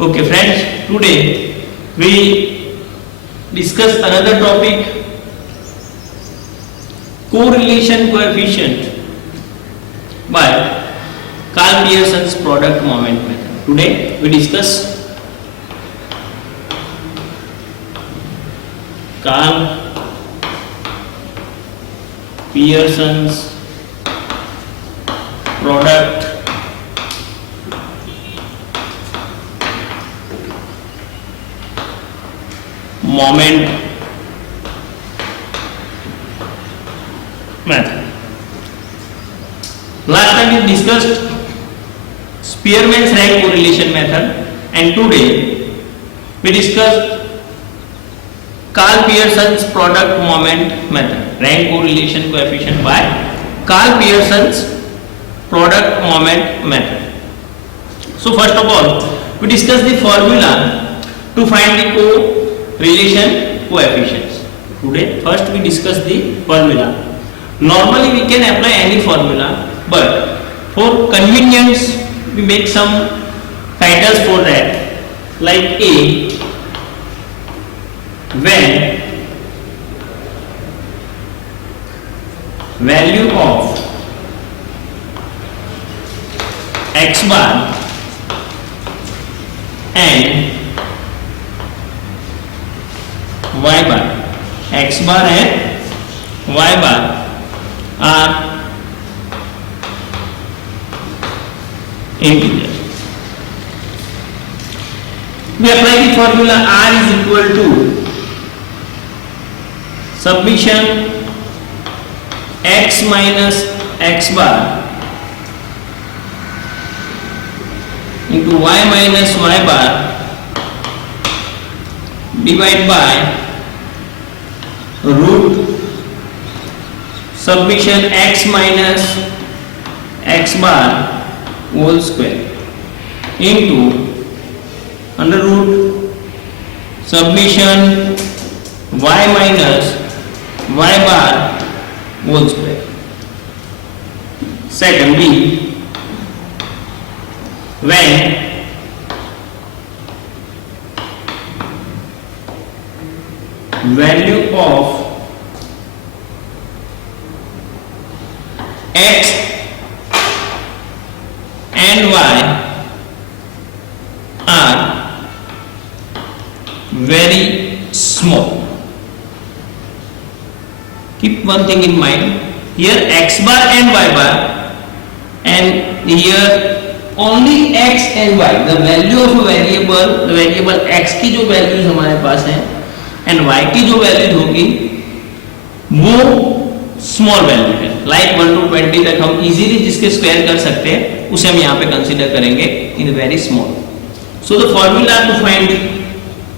Okay friends, today we discuss another topic, correlation coefficient by Karl Pearson's product moment method. Today we discuss Karl Pearson's product moment method. Last time we discussed Spearman's rank correlation method, and today we discussed Karl Pearson's product moment method, rank correlation coefficient by Karl Pearson's product moment method. So first of all, we discuss the formula to find the correlation coefficients. Today first we discuss the formula. Normally we can apply any formula, but for convenience we make some titles for that, like A, when value of x bar and y bar, x bar and y bar are integers. We apply the formula R is equal to summation x minus x bar into y minus y bar divided by root summation x minus x bar whole square into under root summation y minus y bar whole square. Secondly, when value of x and y are very small. Keep one thing in mind, here x bar and y bar, and here only x and y, the value of a variable x की जो values हमारे पास है and y की जो values होगी वो small value है, like 1 to 20 तक हम इजीली जिसके स्क्वायर कर सकते हैं उसे हम यहाँ पे कंसीडर करेंगे in very small. So the formula to find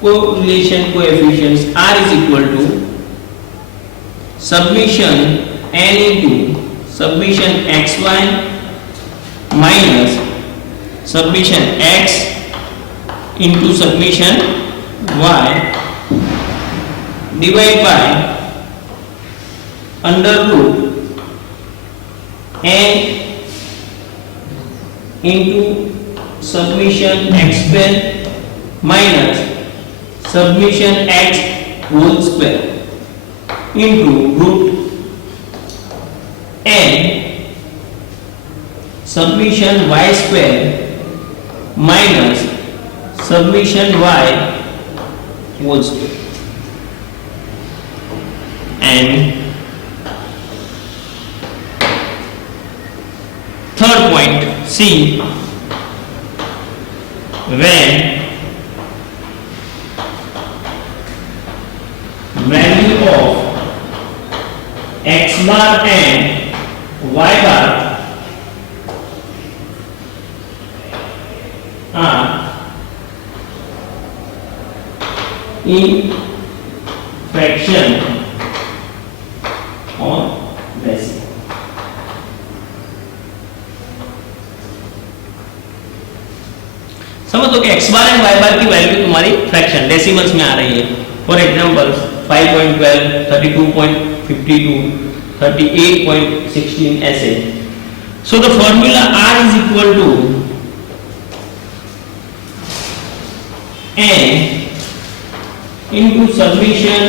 correlation coefficients R is equal to summation n into summation xy minus summation x into summation y divided by under root n into summation x square minus summation x whole square into root n summation y square minus summation y whole square. And third point, C, when value of x bar and y bar are in fraction or decimal. समझ लो कि x bar and y बार की value तुम्हारी fraction decimals में आ रही है. For example 5.12, 32.52, 38.16 ऐसे. So the formula R is equal to into submission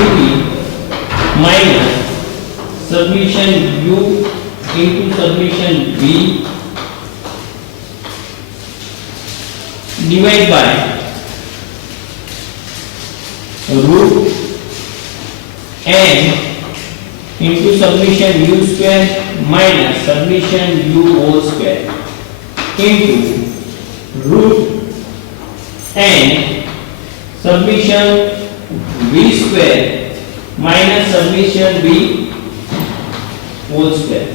UV minus submission U into submission V divided by root n into submission U square minus submission U whole square into root n submission V square minus submission V whole square.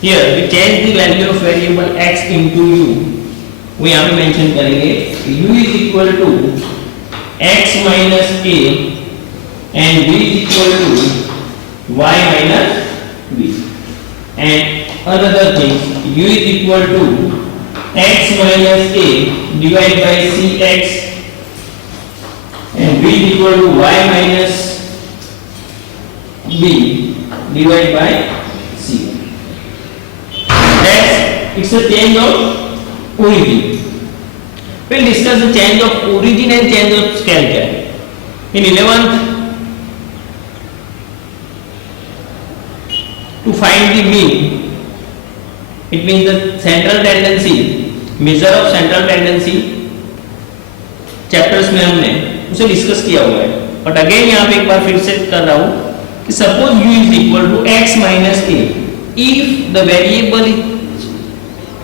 Here we change the value of variable x into u. वो यहाँ पे mention करेंगे u is equal to x minus a and v is equal to y minus v. And another thing, u is equal to x minus a divided by cx and v is equal to y minus b divided by c. That's it's a change of origin. We'll discuss the change of origin and change of scale. In 11th, to find the mean, it means the central tendency, measure of central tendency, chapters में हमने उसे discuss किया हुआ है. But again यहाँ पे एक बार फिर से कर रहा हूँ कि suppose u is equal to x minus a if the variable is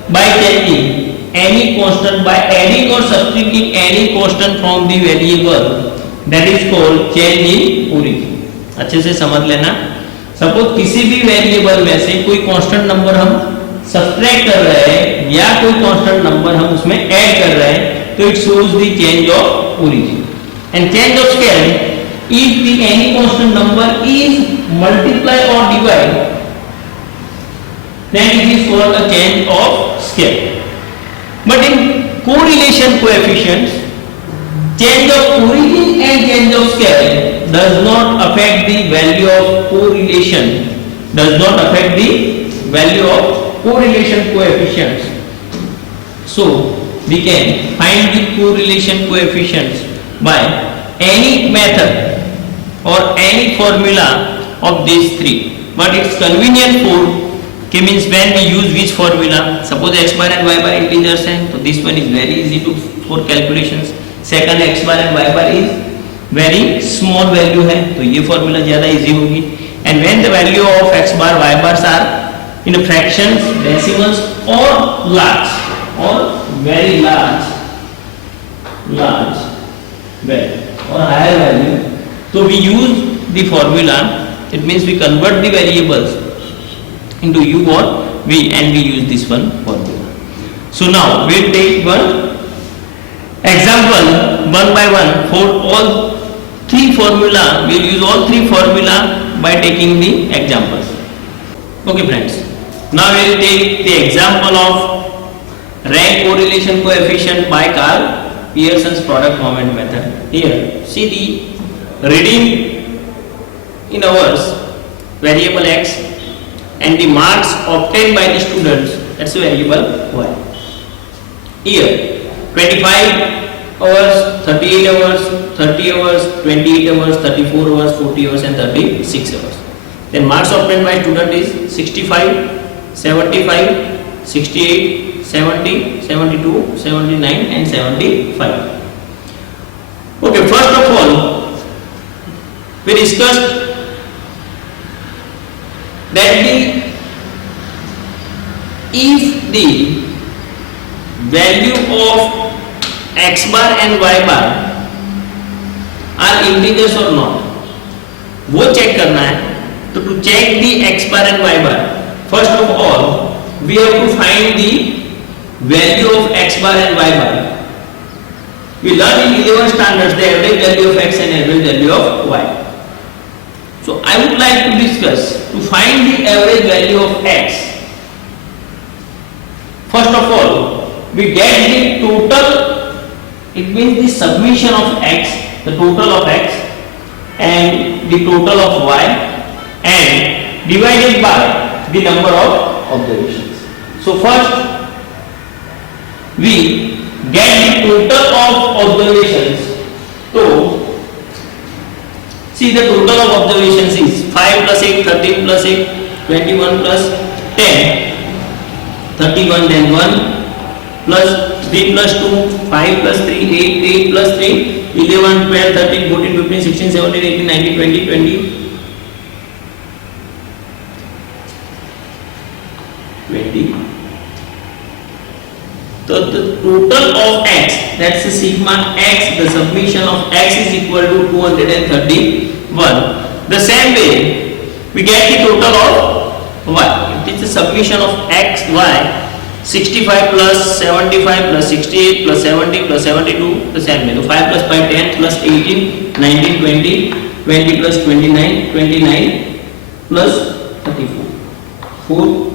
by changing any constant by adding or subtracting any constant from the variable that is called change in origin. अच्छे से समझ लेना. Suppose किसी भी variable में से कोई constant number हम सब्ट्रैक्ट कर रहे हैं या कोई कांस्टेंट नंबर हम उसमें ऐड कर रहे हैं तो it shows the change of origin. And change of scale if the any constant number is multiply or divide then it is called a change of scale. But in correlation coefficients, change of origin and change of scale does not affect the value of correlation, does not affect the value of correlation coefficients. So we can find the correlation coefficients by any method or any formula of these three. But it's convenient for means when we use which formula. Suppose x bar and y bar integers हैं तो this one is very easy to for calculations. Second x bar and y bar is very small value है तो ये formula ज़्यादा easy होगी. And when the value of x bar y bars are in fractions, decimals or large or very large value or higher value, so we use the formula. It means we convert the variables into u or v and we use this one formula. So now we'll take one example one by one for all three formula. We'll use all three formula by taking the examples. Okay friends, now we'll take the example of rank correlation coefficient by Karl Pearson's product moment method. Here see the reading in hours variable x and the marks obtained by the students, that's the variable y. Here 25 hours, 38 hours, 30 hours, 28 hours, 34 hours, 40 hours and 36 hours. Then marks obtained by student is 65, 75, 68, 70, 72, 79 and 75. Okay, first of all we discussed that if the value of x bar and y bar are integers or not, वो check करना है. तो to check the x bar and y bar, first of all we have to find the value of x bar and y bar. We learned in 11 standards the average value of x and average value of y. So I would like to discuss to find the average value of x. First of all, we get the total, it means the summation of x, the total of x and the total of y and divided by the number of observations. So first we get the total of observations. So of observations is 5 plus 8, 13 plus 8, 21 plus 10, 31, then 1 plus 3 plus 2, 5 plus 3, 8, 8 plus 3, 11, 12, 13, 14, 15, 16, 17, 18, 19, 20, 20. So the total of x, that's the sigma x, the summation of x is equal to 231. The same way we get the total of y. It is the summation of x, y, 65 plus 75 plus 68 plus 70 plus 72, the same way. So 5 plus 5, 10 plus 18, 19, 20, 20 plus 29, 29 plus 34, 4,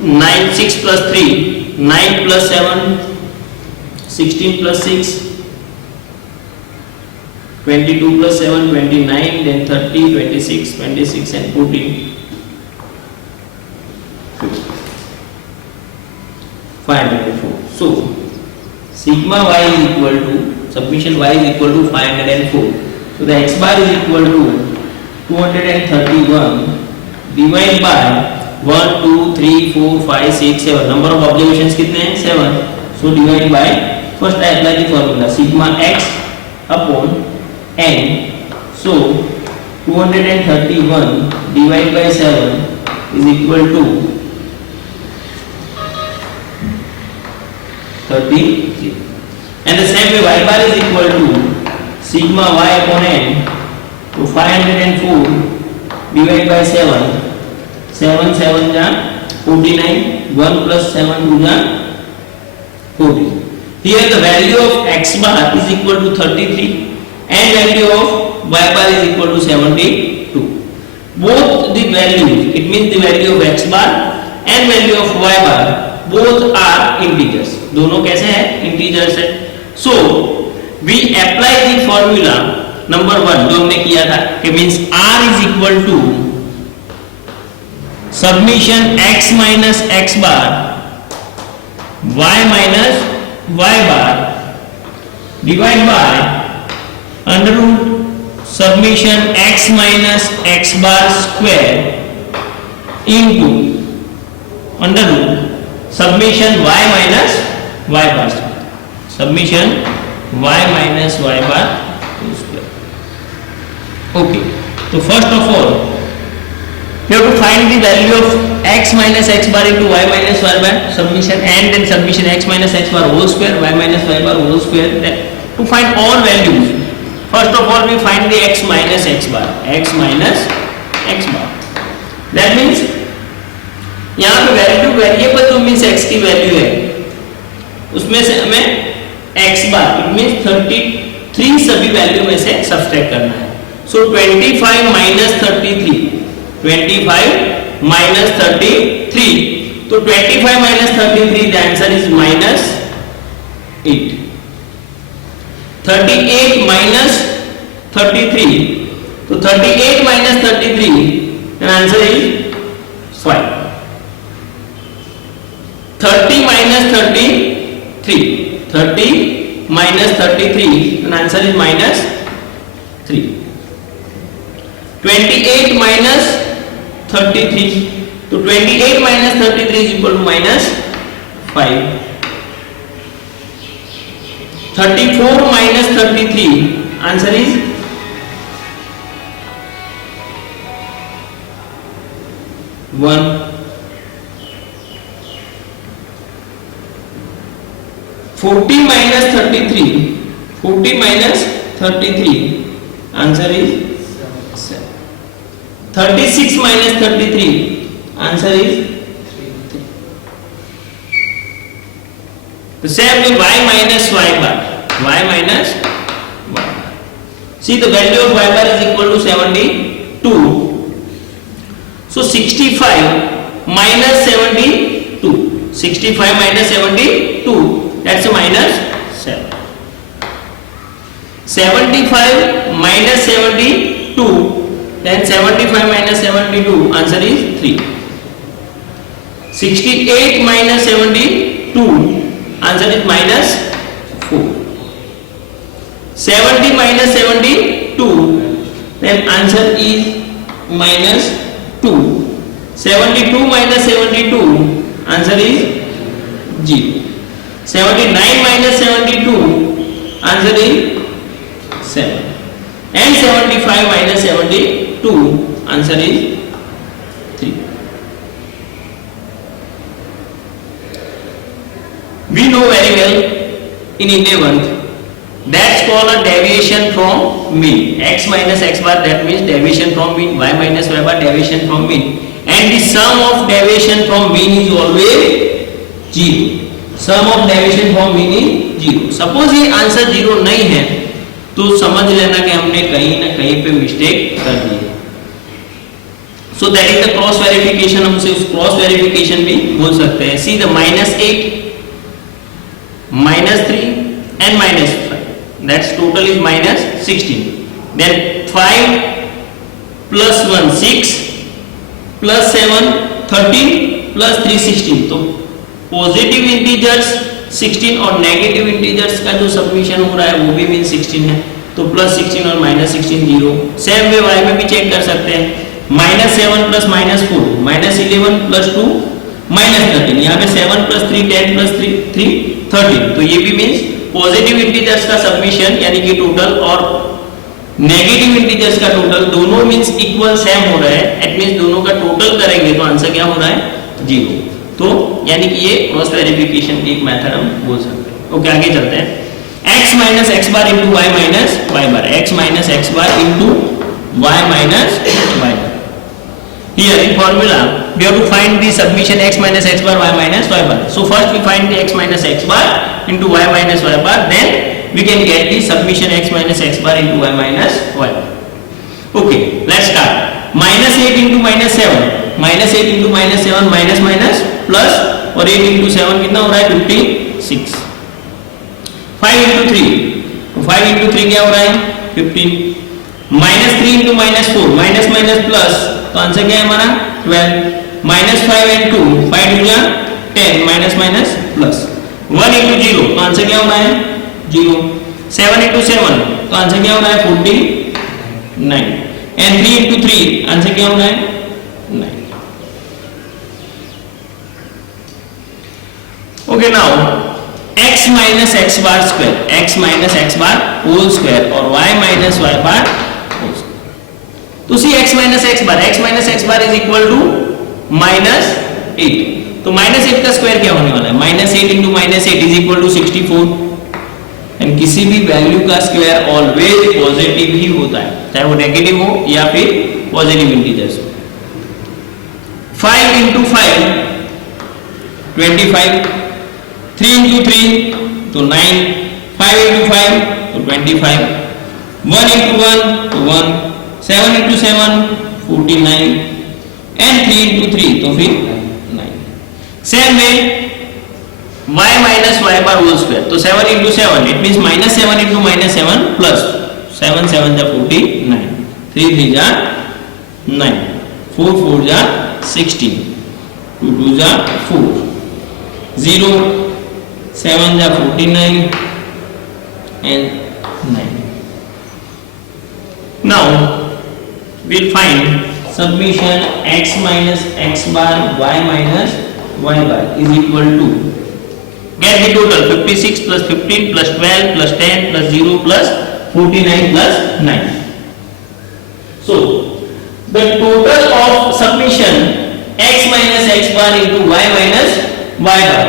9, 6 plus 3, 9 plus 7, 16 plus 6, 22 plus 7, 29, then 30, 26, 26 and 14, 504. So sigma y is equal to, summation y is equal to 504. So the x bar is equal to 231 divided by 1, 2, 3, 4, 5, 6, 7. Number of observations कितने हैं? 7. So divide by, first I apply the formula sigma x upon n. So 231 divided by 7 is equal to 33. And the same way y bar is equal to sigma y upon n. So 504 divided by 7. 7 7 जा 49, 1 plus 7 2 जा 40. Here the value of x bar is equal to 33 and value of y bar is equal to 72. Both the values, it means the value of x bar and value of y bar, both are integers. दोनों कैसे हैं? Integers है. So we apply the formula number 1 जो हमने किया था, कि means r is equal to summation x minus x bar y minus y bar divided by under root summation x minus x bar square into under root summation y minus y bar square. Summation y minus y bar square. Okay, so first of all you have to find the value of x minus x bar into y minus y bar, summation and then summation x minus x bar whole square, y minus y bar whole square. Then to find all values, first of all we find the x minus x bar, x minus x bar. That means यहाँ पे value variable जो means x की value है उसमें से हमें x bar it means 33 सभी value में से सब्सट्रैक्ट करना है. सो 25 माइनस 33, 25 minus 33. तो 25 minus 33, the answer is minus 8. 38 minus 33. तो 38 minus 33, the answer is 5. 30 minus 33. 30 minus 33, the answer is minus 3. 28 minus 33. तो 28 minus 33 is equal to minus 5. 34 minus 33, answer is 1. 40 minus 33, 40 minus 33, answer is 7. 36 minus 33, answer is 3. The same with y minus y bar, y minus y bar. See the value of y bar is equal to 72. So 65 minus 72, 65 minus 72, that's a minus 7. 75 minus 72, then 75 minus 72, answer is 3. 68 minus 72, answer is minus 4. 70 minus 72, then answer is minus 2. 72 minus 72, answer is 0. 79 minus 72, answer is 7. And 75 minus 72, answer is 3. We know very well in 11th that's called a deviation from mean. X minus x bar, that means deviation from mean. Y minus y bar, deviation from mean. And the sum of deviation from mean is always 0. Sum of deviation from mean is 0. Suppose ये answer 0 नहीं है तो समझ लेना कि हमने कहीं ना कहीं पे मिस्टेक कर दी है. So that is the cross verification. हम उसे उस cross verification भी बोल सकते हैं. See the -8, -3 and -5. That's total is -16. Then 5 plus 1 6 plus 7 13 plus 3 16. तो पॉजिटिव इंटीजर्स 16 और नेगेटिव इंटीजर्स का जो सबमिशन हो रहा है वो भी मीन 16 है. तो +16 और -16 0. सेम वे y में भी चेक कर सकते हैं. -7 plus -4 -11 plus 2 -13. यहाँ पे 7 plus 3 10 plus 3 13. तो ये भी मीन्स पॉजिटिव इंटीजर्स का सबमिशन यानी कि टोटल और नेगेटिव इंटीजर्स का टोटल दोनों मींस इक्वल सेम हो रहा है. इट मींस दोनों का टोटल करेंगे तो आंसर क्या हो रहा है 0. तो यानी कि ये क्रॉस वेरिफिकेशन की एक मेथड हम बोल सकते हैं. ओके आगे चलते हैं. x minus x bar into y minus y bar. x minus x bar into y minus y bar. Here in formula we have to find the submission x minus x bar y minus y bar. So first we find the x minus x bar into y minus y bar, then we can get the submission x minus x bar into y minus y bar. Okay, let's start. -8 into -7, -8 into -7 minus minus plus और 8 into 7 कितना हो रहा है 56. 5 into 3, 5 into 3 क्या हो रहा है 15. -3 into -4 minus minus plus तो आंसर क्या है हमारा 12. -5 and 2 5 टू जा 10 minus minus plus. 1 into 0 तो आंसर क्या हो रहा है 0. 7 into 7 तो आंसर क्या हो रहा है 49. and 3 into 3 आंसर क्या हो रहा है 9. Okay, now x minus x bar square, x minus x bar whole square और y minus y bar whole square. तो see x minus x bar is equal to -8. तो -8 का स्क्वायर क्या होने वाला है -8 into -8 is equal to 64. And किसी भी वैल्यू का स्क्वायर ऑलवेज पॉजिटिव ही होता है, चाहे वो नेगेटिव हो या फिर पॉजिटिव इंटीजर्स हो. 5 into 5 25. 3 into 3 तो 9. 5 into 5 तो 25. 1 into 1 तो 1. 7 into 7 49. and 3 into 3 तो फिर 9. सेम में y minus y bar whole square तो 7 into 7 it means -7 into -7 plus 7 7 जा 49. 3 3 जा 9. 4 4 जा 16. 2 2 जा 4. 0 7 जा 49 and 9. Now we'll find submission x minus x bar y minus y bar is equal to, get the total 56 plus 15 plus 12 plus 10 plus 0 plus 49 plus 9. So the total of submission x minus x bar into y minus y bar,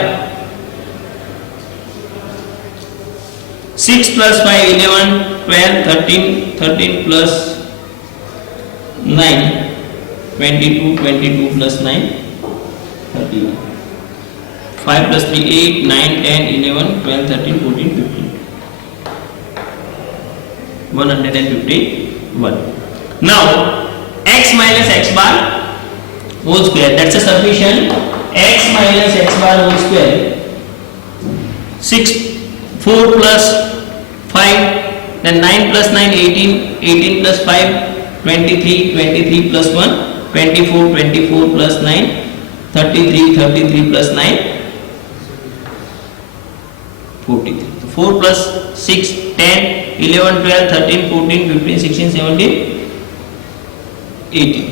6 plus 5 11 12 13 13 plus 9 22 22 plus 9 31. 5 plus 3 8 9 10 11 12 13 14 15. 151. Now x minus x bar whole square, that's a submission x minus x bar whole square. 6 4 plus 5, then 9 plus 9 18, 18 plus 5 23, 23 plus 1 24, 24 plus 9 33, 33 plus 9 43. 4 plus 6 10 11, 12, 13, 14, 15, 16, 17, 18.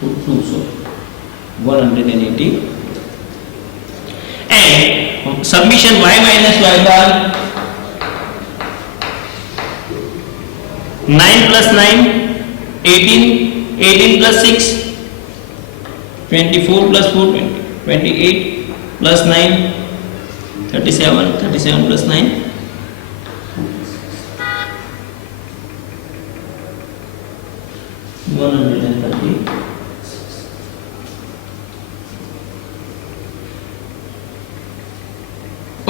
So 180 and submission y minus y bar 9 plus 9 18, 18 plus 6 24 plus 4 20, 28 plus 9 37, 37 plus 9 130.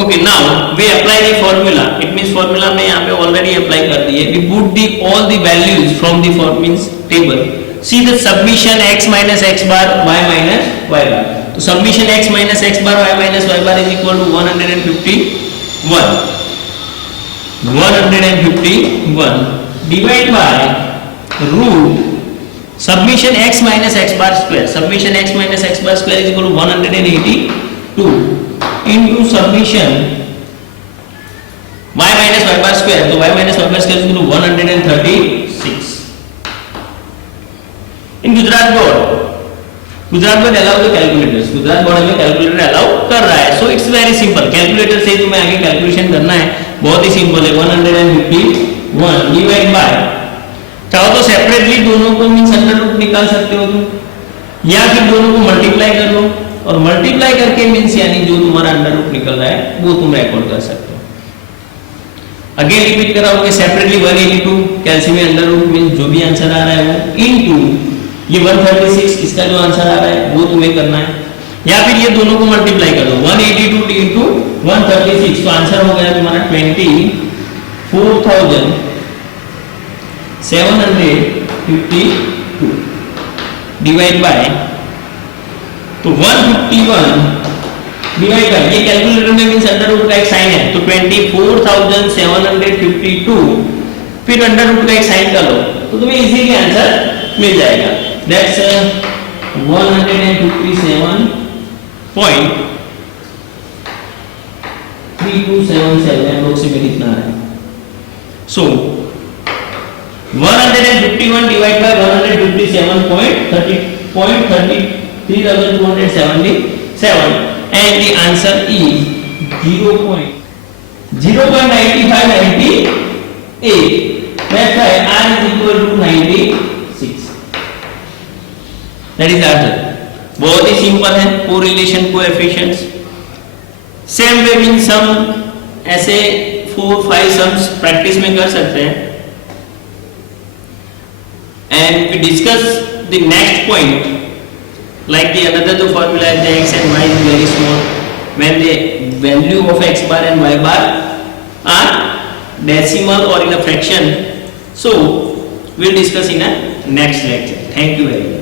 Okay, now we apply the formula. It means formula में यहाँ पे already apply कर दिए. We put the all the values from the means table. See the submission x minus x bar y minus y bar. तो submission x minus x bar y minus y bar is equal to 151. 151 divide by root submission x minus x bar square. Submission x minus x bar square is equal to 182 into submission y minus y bar square. तो y minus y bar square is equal to 136. In Gujarat board allow the calculators. Gujarat board में calculator allow कर रहा है. So it's very simple. Calculator से तुम्हें आगे calculation करना है. बहुत ही simple है. 151 divide by, चाहो तो separately दोनों को मीन्स अंडर रूट निकाल सकते हो तुम, या फिर दोनों को मल्टीप्लाई कर लो और मल्टीप्लाई करके मीन्स यानी जो तुम्हारा अंडर रूट निकल रहा है वो तुम रिकॉर्ड कर सकते हो. अगेन रिपीट कराओगे सेपरेटली 182 कैलसी में अंडर रूट मीन्स जो भी आंसर आ रहा है वो इनटू ये 136 इसका जो आंसर आ रहा है वो तुम्हें करना है, या फिर ये दोनों को मल्टीप्लाई कर दो 182 इनटू 136 तो आंसर हो गया तुम्हारा 24,752 डिवाइड बाय तो 151 डिवाइड बाय ये कैलकुलेटर में मींस अंडर रूट का एक साइन है तो 24,752 फिर अंडर रूट का एक साइन कर लो तो तुम्हें इजीली आंसर मिल जाएगा. दैट्स 157.3277 अप्रोक्सीमेट इतना है. सो 151 divide by 157.30.3277 and the answer is 0.9598. That's why R is equal to 96. That is the answer. बहुत ही सिंपल है. Correlation coefficients same way mean sum ऐसे 4-5 सम्स प्रैक्टिस में कर सकते हैं. And we discuss the next point like the another the formula is the x and y is very small when the value of x bar and y bar are decimal or in a fraction. So we'll discuss in a next lecture. Thank you very much.